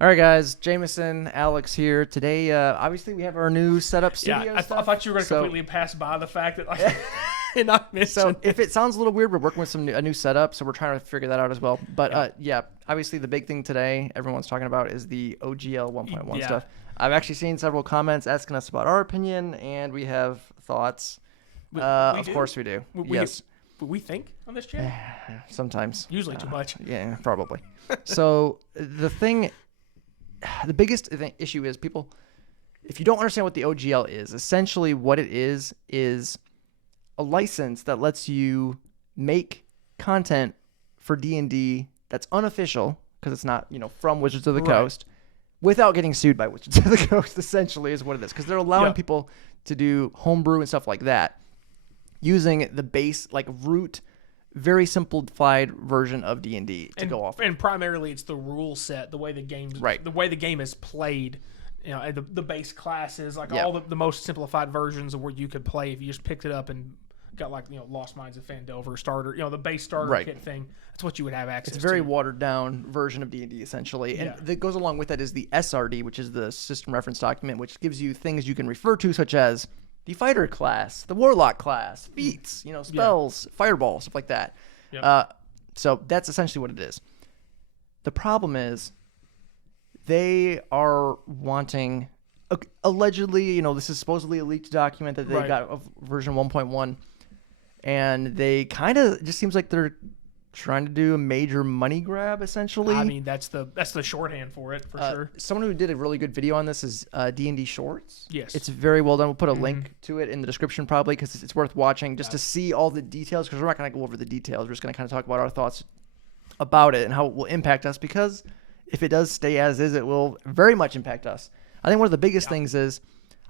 All right, guys. Jameson, Alex here. Today, obviously, we have our new setup studio. I thought you were going to completely pass by the fact that like, and not mention. So if it sounds a little weird, we're working with a new setup, so we're trying to figure that out as well. But yeah, obviously, the big thing today everyone's talking about is the OGL 1.1 stuff. I've actually seen several comments asking us about our opinion, and we have thoughts. Of course we do. Yes. We think on this channel? Sometimes. Usually too much. Yeah, probably. So the biggest issue is people, if you don't understand what the OGL is, essentially what it is a license that lets you make content for D&D that's unofficial, because it's not, from Wizards of the Coast, without getting sued by Wizards of the Coast, essentially is what it is. Because they're allowing people to do homebrew and stuff like that using the base, root, very simplified version of D&D to go off. And primarily it's the rule set, the way the game is played, and the base classes, all the most simplified versions of where you could play if you just picked it up and got Lost Minds of Phandelver starter, the base starter kit thing. That's what you would have access to. It's a very watered down version of D&D essentially. And that goes along with that is the SRD, which is the system reference document, which gives you things you can refer to, such as the fighter class, the warlock class, feats, spells, fireball, stuff like that. Yep. So that's essentially what it is. The problem is they are wanting, allegedly, this is supposedly a leaked document that they got of version 1.1, and they kind of just seems like they're trying to do a major money grab, essentially. I mean, that's the shorthand for it, for sure. Someone who did a really good video on this is D&D Shorts. Yes. It's very well done. We'll put a link to it in the description probably, because it's worth watching just to see all the details, because we're not going to go over the details. We're just going to kind of talk about our thoughts about it and how it will impact us, because if it does stay as is, it will very much impact us. I think one of the biggest things is,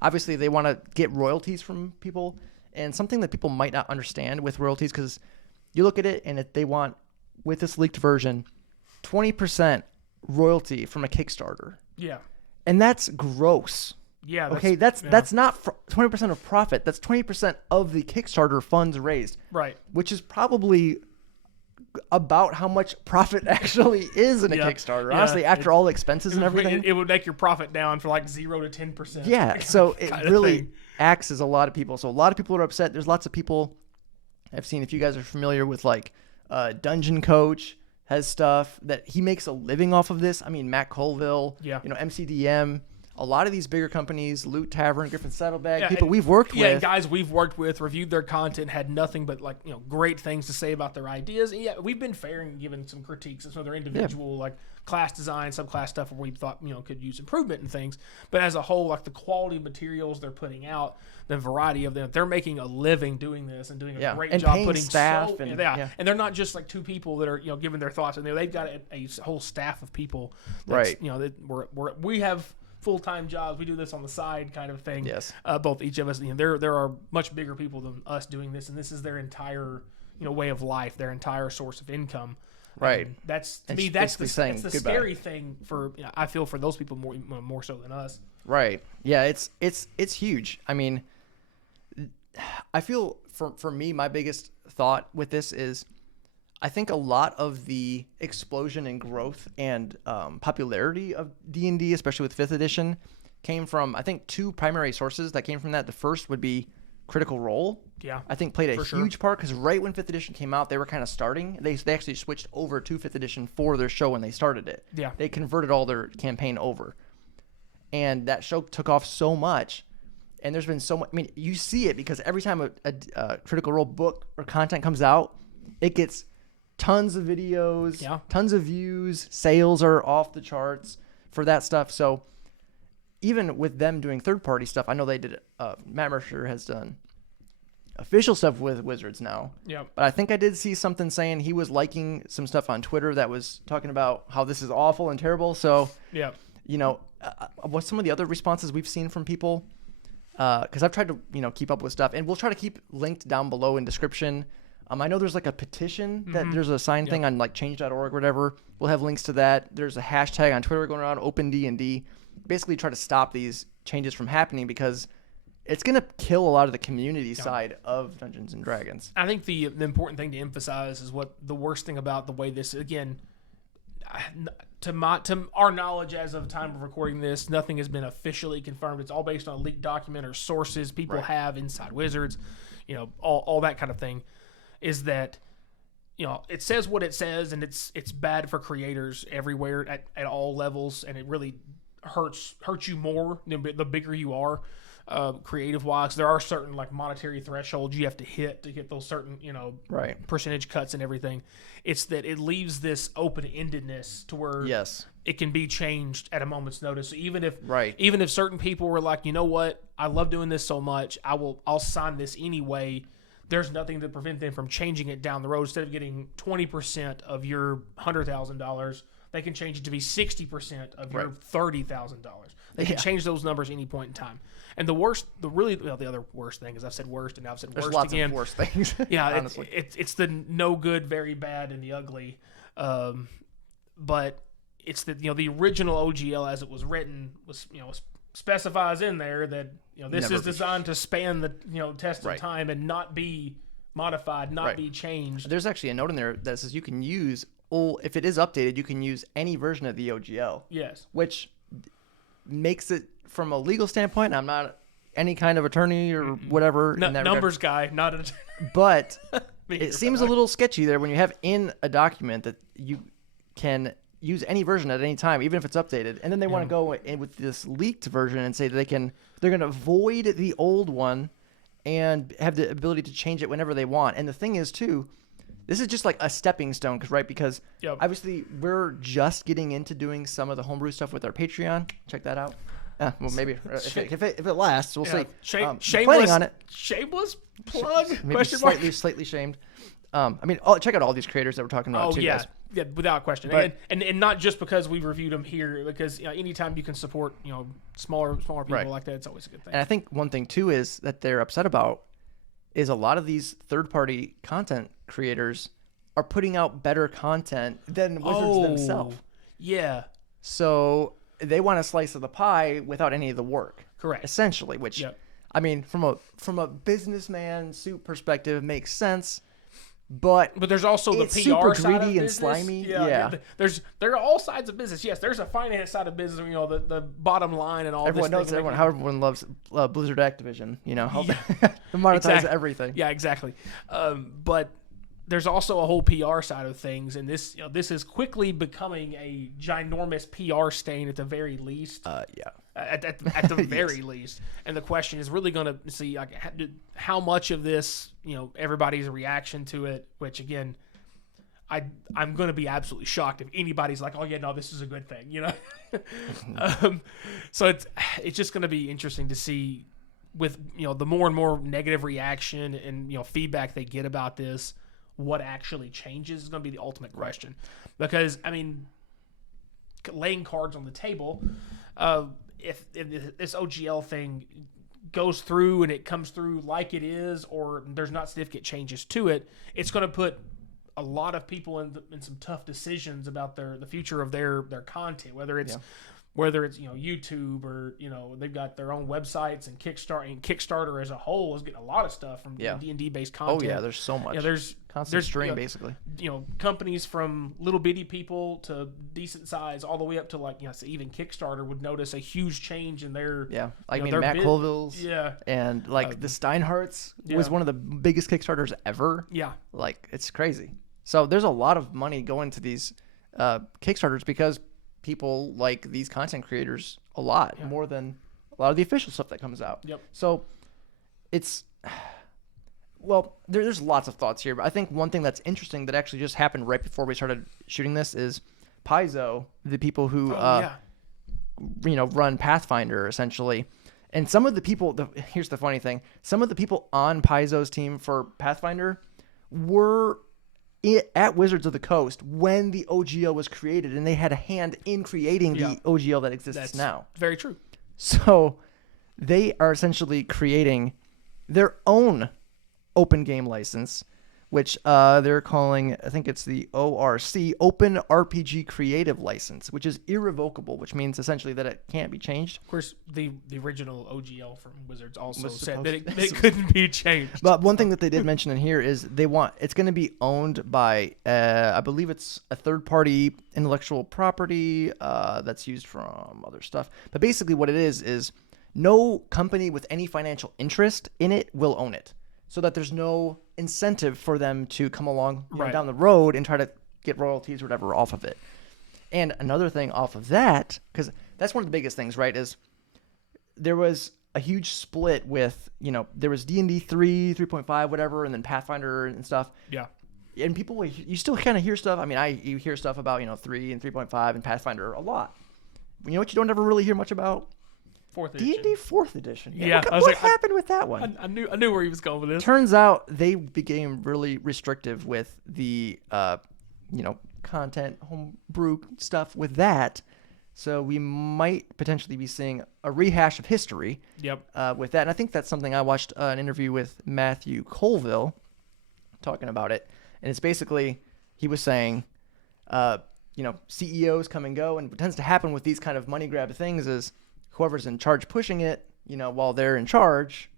obviously, they want to get royalties from people, and something that people might not understand with royalties, because you look at it, and if they want, with this leaked version, 20% royalty from a Kickstarter. Yeah. And that's gross. Yeah. That's not 20% of profit. That's 20% of the Kickstarter funds raised. Right. Which is probably about how much profit actually is in a Kickstarter. Honestly, after all expenses and everything. It would make your profit down for 0 to 10%. Yeah. So it really acts as a lot of people. So a lot of people are upset. There's lots of people I've seen, if you guys are familiar with Dungeon Coach has stuff that he makes a living off of this. I mean, Matt Colville, MCDM, a lot of these bigger companies, Loot Tavern, Griffin Saddlebag, people we've worked with. Yeah, guys we've worked with, reviewed their content, had nothing but great things to say about their ideas. And we've been fair and given some critiques of some of their individual class design, subclass stuff where we thought could use improvement and things. But as a whole, the quality of materials they're putting out, the variety of them, they're making a living doing this and doing a great job putting staff and they're not just two people that are giving their thoughts, and they've got a whole staff of people that's, that we have full-time jobs. We do this on the side kind of thing. Yes. Both each of us, there are much bigger people than us doing this, and this is their entire way of life, their entire source of income. Right. That's the scary thing for I feel for those people more so than us. Right. Yeah, it's huge. I mean, I feel for me, my biggest thought with this is, I think a lot of the explosion in growth and popularity of D&D, especially with 5th edition, came from, I think, 2 primary sources that came from that. The first would be Critical Role. Yeah, I think played a huge part, because right when 5th edition came out, they were kind of starting. They actually switched over to 5th edition for their show when they started it. Yeah. They converted all their campaign over. And that show took off so much. And there's been so much. I mean, you see it because every time a Critical Role book or content comes out, it gets tons of videos, tons of views, sales are off the charts for that stuff. So even with them doing third-party stuff, I know they did Matt Mercer has done official stuff with Wizards now. Yeah. But I think I did see something saying he was liking some stuff on Twitter that was talking about how this is awful and terrible. So, what's some of the other responses we've seen from people? Because I've tried to, keep up with stuff, and we'll try to keep linked down below in description. I know there's a petition that there's a sign thing on change.org or whatever. We'll have links to that. There's a hashtag on Twitter going around, OpenD&D. Basically try to stop these changes from happening, because it's going to kill a lot of the community side of Dungeons and Dragons. I think the important thing to emphasize is what the worst thing about the way this, again, to our knowledge as of time of recording this, nothing has been officially confirmed. It's all based on a leaked document or sources people have inside Wizards, all that kind of thing. Is that, it says what it says, and it's bad for creators everywhere at all levels, and it really hurts you more the bigger you are, creative wise. There are certain like monetary thresholds you have to hit to get those certain percentage cuts and everything. It's that it leaves this open-endedness to where it can be changed at a moment's notice. So even if certain people were like, you know what, I love doing this so much, I'll sign this anyway. There's nothing to prevent them from changing it down the road. Instead of getting 20% of your $100,000, they can change it to be 60% of your $30,000. They can change those numbers any point in time. And the other worst thing is I've said worst, and now I've said There's worst lots again. of worse things. Yeah, honestly, it's the no good, very bad, and the ugly. But it's the original OGL as it was written was specifies in there that this is designed to span the test of time and not be modified, not be changed. There's actually a note in there that says you can use if it is updated, you can use any version of the OGL. Yes, which makes it, from a legal standpoint, I'm not any kind of attorney or whatever. No, numbers guy, not an attorney. But it seems a little sketchy there when you have in a document that you can use any version at any time, even if it's updated. And then they want to go in with this leaked version and say they're going to void the old one and have the ability to change it whenever they want. And the thing is, too, this is just like a stepping stone, because obviously we're just getting into doing some of the homebrew stuff with our Patreon. Check that out. Well, maybe if it lasts, we'll see. Shameless on it. Shameless plug? Maybe slightly shamed. Check out all these creators that we're talking about too, guys. Yeah, without question. But, and not just because we reviewed them here, because anytime you can support smaller people like that, it's always a good thing. And I think one thing too is that they're upset about is a lot of these third-party content creators are putting out better content than Wizards themselves. Yeah. So they want a slice of the pie without any of the work. Correct. Essentially, which from a businessman suit perspective makes sense. But there's also the PR super side greedy of and slimy. There are all sides of business. Yes, there's a finance side of business. The bottom line and all. Everyone knows how everyone loves Blizzard Activision. How they monetize everything. Yeah, exactly. But there's also a whole PR side of things, and this is quickly becoming a ginormous PR stain at the very least. At the very least. And the question is really going to see how much of this, everybody's reaction to it, which again, I'm going to be absolutely shocked if anybody's like, oh yeah, no, this is a good thing, So it's just going to be interesting to see with, the more and more negative reaction and, feedback they get about this, what actually changes is going to be the ultimate question. Because, laying cards on the table, if this OGL thing goes through and it comes through like it is, or there's not significant changes to it, it's going to put a lot of people in some tough decisions about the future of their content, whether it's YouTube or they've got their own websites and Kickstarter as a whole is getting a lot of stuff from D&D based content. Oh yeah, there's so much. There's constant stream basically. Companies from little bitty people to decent size, all the way up to even Kickstarter would notice a huge change in their Matt Colville's and the Steinhardts was one of the biggest Kickstarters ever. Yeah, it's crazy. So there's a lot of money going to these Kickstarters because people like these content creators a lot more than a lot of the official stuff that comes out. Yep. So it's there's lots of thoughts here, but I think one thing that's interesting that actually just happened right before we started shooting this is Paizo, the people who run Pathfinder essentially, and some of the people. Here's the funny thing: some of the people on Paizo's team for Pathfinder were at Wizards of the Coast when the OGL was created, and they had a hand in creating the OGL that exists now. Very true. So they are essentially creating their own open game license which they're calling, I think it's the ORC, Open RPG Creative License, which is irrevocable, which means essentially that it can't be changed. Of course, the original OGL from Wizards also said that it couldn't be changed. But one thing that they did mention in here is it's going to be owned by, I believe it's a third-party intellectual property that's used from other stuff. But basically what it is no company with any financial interest in it will own it, so that there's no incentive for them to come along down the road and try to get royalties or whatever off of it. And another thing off of that, because that's one of the biggest things, right, is there was a huge split with, there was D&D 3, 3.5, whatever, and then Pathfinder and stuff. Yeah. And people, you still kind of hear stuff. I mean, you hear stuff about, 3 and 3.5 and Pathfinder a lot. You know what you don't ever really hear much about? 4th edition. D&D 4th edition. Yeah. What happened with that one? I knew where he was going with this. Turns out they became really restrictive with the, content, homebrew stuff with that. So we might potentially be seeing a rehash of history with that. And I think that's something I watched an interview with Matthew Colville talking about it. And it's basically, he was saying, CEOs come and go. And what tends to happen with these kind of money grab things is whoever's in charge pushing it, while they're in charge,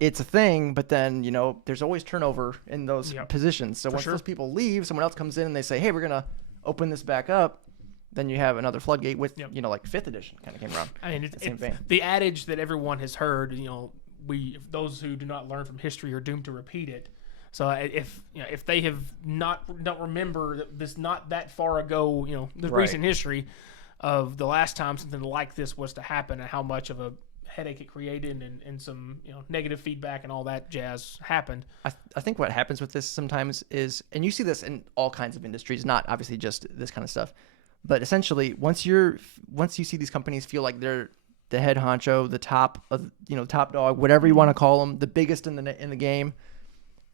it's a thing. But then, there's always turnover in those positions. So once those people leave, someone else comes in and they say, hey, we're going to open this back up. Then you have another floodgate with, like 5th edition kind of came around. I mean, it's the adage that everyone has heard, those who do not learn from history are doomed to repeat it. So if they have don't remember this not that far ago, the recent history of the last time something like this was to happen and how much of a headache it created and some negative feedback and all that jazz happened. I think what happens with this sometimes is, and you see this in all kinds of industries, not obviously just this kind of stuff, but essentially once you see these companies feel like they're the head honcho, the top of top dog, whatever you want to call them, the biggest in the game,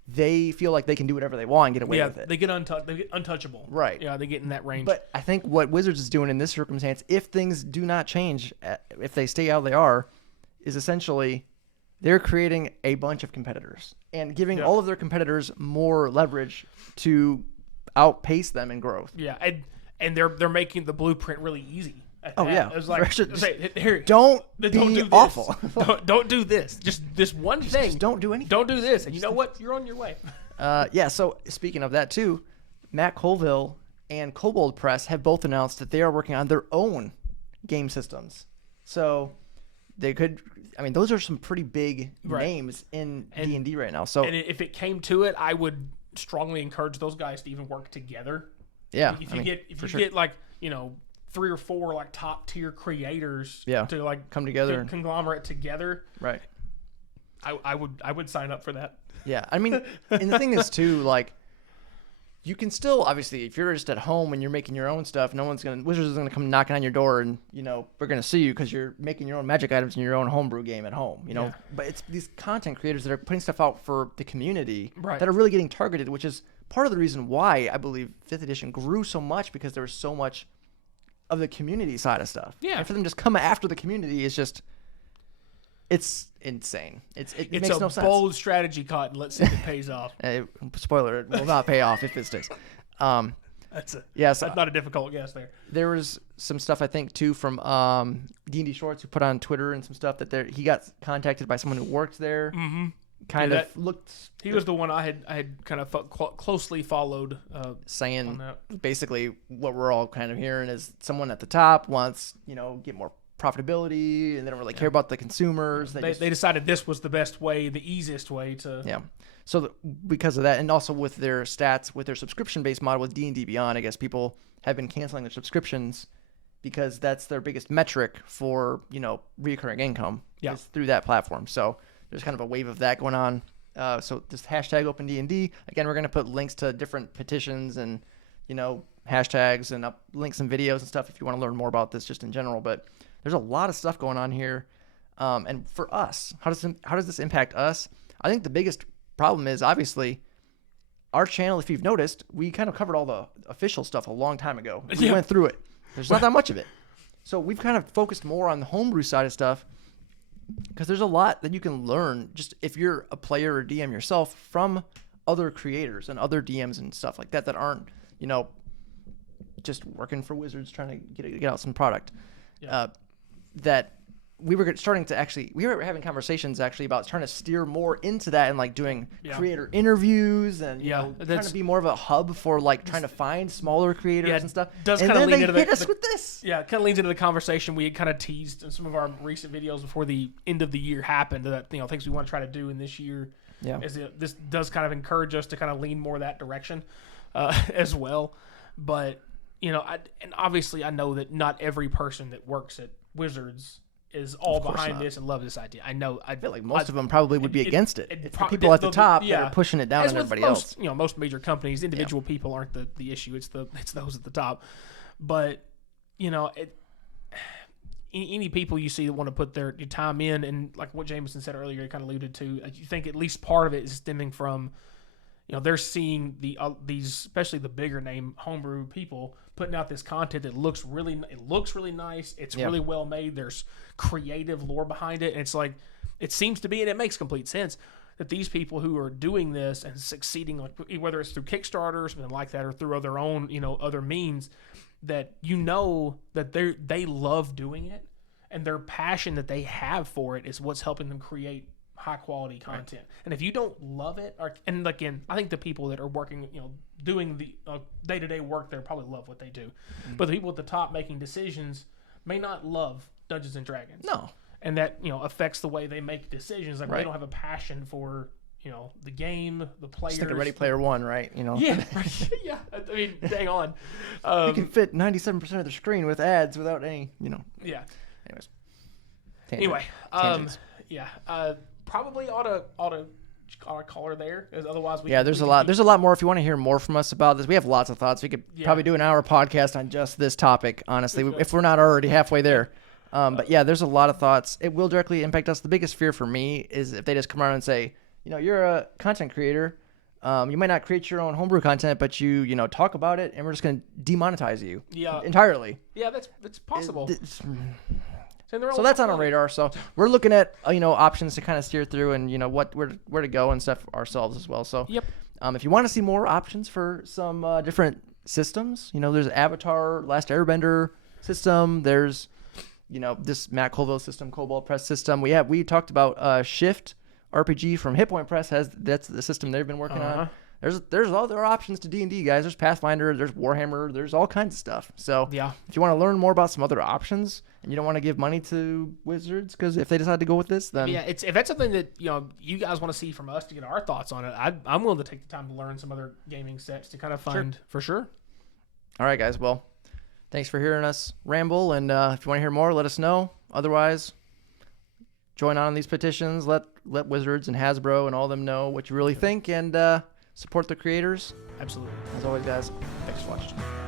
they feel like they can do whatever they want and get away with it. They get untouchable. Right. Yeah, they get in that range. But I think what Wizards is doing in this circumstance, if things do not change, if they stay how they are, is essentially they're creating a bunch of competitors and giving all of their competitors more leverage to outpace them in growth. Yeah, and they're making the blueprint really easy. Yeah. It was like, don't be awful. don't do this. Just this one thing. Just don't do anything. Don't do this. And you know what? You're on your way. So speaking of that too, Matt Colville and Kobold Press have both announced that they are working on their own game systems. So they could, those are some pretty big names in D&D right now. So, and if it came to it, I would strongly encourage those guys to even work together. Yeah. If you get like, 3 or 4 like top tier creators to like come together and conglomerate together. Right. I would sign up for that. Yeah. And the thing is too, like, you can still, obviously, if you're just at home and you're making your own stuff, Wizards is going to come knocking on your door and, we're going to sue you because you're making your own magic items in your own homebrew game at home, But it's these content creators that are putting stuff out for the community that are really getting targeted, which is part of the reason why I believe 5th edition grew so much, because there was so much of the community side of stuff. Yeah. And for them to just come after the community is just, it's insane. It makes no sense. It's a bold strategy, Cotton. Let's see if it pays off. Spoiler, it will not pay off if it sticks. That's not a difficult guess there. There was some stuff, I think, too, from D&D Shorts, who put on Twitter and some stuff that he got contacted by someone who worked there. Mm-hmm. He was the one I had kind of closely followed, saying basically what we're all kind of hearing is someone at the top wants get more profitability, and they don't really care about the consumers. They decided this was the best way, the easiest way to. So because of that, and also with their stats, with their subscription-based model with D&D Beyond, I guess people have been canceling their subscriptions because that's their biggest metric for recurring income is through that platform. So there's kind of a wave of that going on. So this hashtag OpenD&D, again, we're going to put links to different petitions and, hashtags and links and videos and stuff if you want to learn more about this just in general. But there's a lot of stuff going on here. And for us, how does this impact us? I think the biggest problem is obviously our channel. If you've noticed, we kind of covered all the official stuff a long time ago. We went through it. There's not that much of it. So we've kind of focused more on the homebrew side of stuff, because there's a lot that you can learn just if you're a player or DM yourself from other creators and other DMs and stuff like that aren't, you know, just working for Wizards trying to get out some product. Yeah. That we were starting to we were having conversations actually about trying to steer more into that and like doing creator interviews and you know, trying to be more of a hub for like trying to find smaller creators and stuff. Does and kind of then lean they into hit us with this. Yeah, it kind of leans into the conversation we had kind of teased in some of our recent videos before the end of the year happened. That, you know, things we want to try to do in this year. Yeah, this does kind of encourage us to kind of lean more that direction as well. But you know, and obviously I know that not every person that works at Wizards is all behind this and love this idea. I know. I feel like most of them probably would be against it. It's the people at the top that are pushing it down on everybody else. You know, most major companies, individual people aren't the issue. It's those at the top. But you know, any people you see that want to put your time in, and like what Jameson said earlier, it kind of alluded to. You think at least part of it is stemming from, you know, they're seeing these, especially the bigger name homebrew people, putting out this content that looks really nice. It's really well made. There's creative lore behind it, and it's like, it seems to be, and it makes complete sense that these people who are doing this and succeeding, like whether it's through Kickstarter or something like that, or through their own, you know, other means, that you know that they love doing it, and their passion that they have for it is what's helping them create high quality content. Right. And if you don't love it, and again, I think the people that are working, you know, doing the day-to-day work there probably love what they do. Mm-hmm. But the people at the top making decisions may not love Dungeons and Dragons. No. And that, you know, affects the way they make decisions. Like, they don't have a passion for, you know, the game, the players. Just like a Ready Player One, right? You know. Yeah. Yeah. I mean, dang on. You can fit 97% of the screen with ads without any, you know. Yeah. Anyways. Tangents. Yeah. Probably ought to call her there, because otherwise there's a lot more. If you want to hear more from us about this, we have lots of thoughts. We could probably do an hour podcast on just this topic, honestly, if we're not already halfway there. But yeah, there's a lot of thoughts. It will directly impact us. The biggest fear for me is if they just come around and say, you know, you're a content creator, you might not create your own homebrew content, but you know, talk about it, and we're just going to demonetize you entirely. Yeah, that's possible. So that's on our radar. So we're looking at you know, options to kind of steer through, and you know, where to go and stuff ourselves as well. So if you want to see more options for some different systems, you know, there's Avatar, Last Airbender system. There's, you know, this Matt Colville system, Cobalt Press system. We talked about Shift RPG from Hit Point Press. That's the system they've been working on. There's other options to D&D, guys. There's Pathfinder, there's Warhammer, there's all kinds of stuff. So if you want to learn more about some other options and you don't want to give money to Wizards, because if they decide to go with this, then if that's something that, you know, you guys want to see from us to get our thoughts on it, I'm willing to take the time to learn some other gaming sets to kind of find for sure. All right, guys. Well, thanks for hearing us ramble, and if you want to hear more, let us know. Otherwise, join on these petitions. Let Wizards and Hasbro and all them know what you really think, and support the creators. Absolutely. As always, guys, thanks for watching.